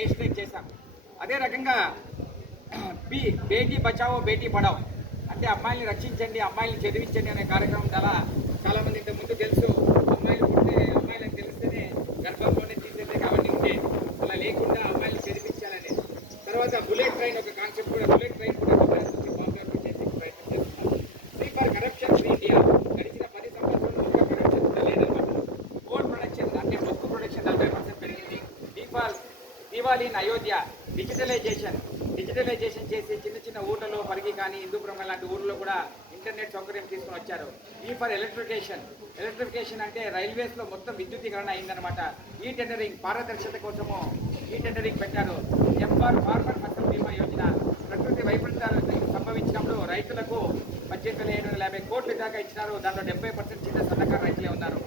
రిజిస్ట్రేట్ చేశాం. అదే రకంగా బేటీ బచావో బేటీ పడావో అంటే అమ్మాయిల్ని రక్షించండి, అమ్మాయిల్ని చదివించండి అనే కార్యక్రమం చాలా మంది ఇంతకు ముందు తెలుసు. అమ్మాయిలు పుట్టే అమ్మాయిలకు తెలిస్తేనే గర్భంలోనే తీసేదే కాబట్టి ఉంటే అలా లేకుండా అమ్మాయిలు చదివించాలని. తర్వాత బుల్లెట్ ట్రైన్ ఒక కాన్సెప్ట్ కూడా, బుల్లెట్ ట్రైన్ కూడా పాపులర్ చేసే ప్రయత్నం చేస్తున్నారు. Free for corruption free India గడిచిన 10 సంవత్సరాల్లో ఒక్క కరప్షన్ కూడా లేదన్నమాట. కోల్ ప్రొడక్షన్ అంటే బొక్కు ప్రొడక్షన్ 40% పెరిగింది. దివాళీ ఇన్ అయోధ్య డిజిటలైజేషన్ చేసి చిన్న చిన్న ఊర్లలో పరిగి కానీ హిందూపురం లాంటి ఊర్లో కూడా ఇంటర్నెట్ సౌకర్యం తీసుకొని వచ్చారు. ఈ ఫర్ ఎలక్ట్రిఫికేషన్ అంటే రైల్వేస్లో మొత్తం విద్యుతీకరణ అయిందనమాట. ఈ టెండరింగ్ పారదర్శకత కోసము ఈ టెండరింగ్ పెట్టారు. ఎంఆర్ ఫార్మర్ ఫసల్ బీమా యోజన ప్రకృతి వైపరీత్యాలు సంభవించినప్పుడు రైతులకు 18,750 కోట్ల దాకా ఇచ్చినారు. దాంట్లో 70% చిన్న సన్నకారు రైతులే ఉన్నారు.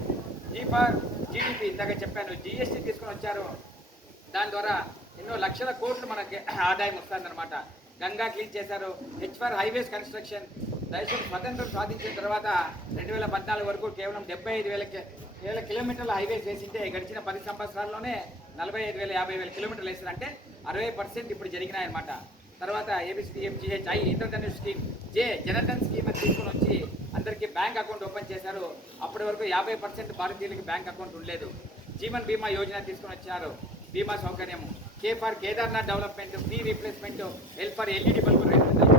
ఈ ఫర్ జీడీపీ ఇందాక చెప్పాను, జిఎస్టీ తీసుకొని వచ్చారు. దాని ద్వారా ఎన్నో లక్షల కోట్లు మనకి ఆదాయం వస్తుందన్నమాట. గంగా క్లీన్ చేశారు. హెచ్4 హైవేస్ కన్స్ట్రక్షన్ దేశం స్వతంత్రం సాధించిన తర్వాత 2014 వరకు కేవలం 75,000 కిలోమీటర్ల హైవేస్ వేసింటే గడిచిన 10 సంవత్సరాల్లోనే 45,000 50,000 కిలోమీటర్లు వేసారంటే 60% ఇప్పుడు జరిగినాయన్నమాట. తర్వాత ఏబిసిడిఎఫ్జిహెచ్ఐ ఇంద్రధనుష్ స్కీమ్, జనధన్ స్కీమ్ అని తీసుకొని వచ్చి అందరికీ బ్యాంక్ అకౌంట్ ఓపెన్ చేశారు. అప్పటి వరకు 50% భారతీయులకి బ్యాంక్ అకౌంట్ ఉండలేదు. జీవన్ బీమా యోజన తీసుకొని వచ్చారు. బీమా సౌకర్యము. Kedarnath development, free replacement, help for LED bulb